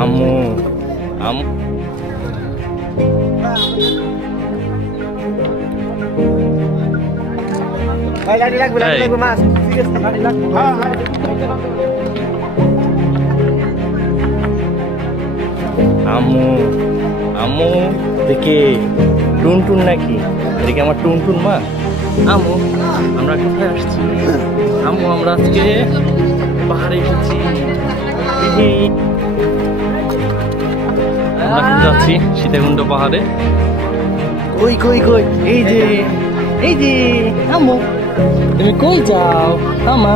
আম্মু আম ভাই গাড়ি লাগবে মাছ সিরিয়াস গাড়ি লাগবে আম্মু আম্মু দেখে টুনটুন নাকি এদিকে আমার টুনটুন মা। আম্মু আমরা কোথায় আসছি? আম্মু আমরা আজকে পাহাড়ে এসেছি। আমরা এখন যাচ্ছি সীতাকুণ্ড পাহাড়ে। কই কই কই এই যে আম্মু তুমি কই যাও আমা?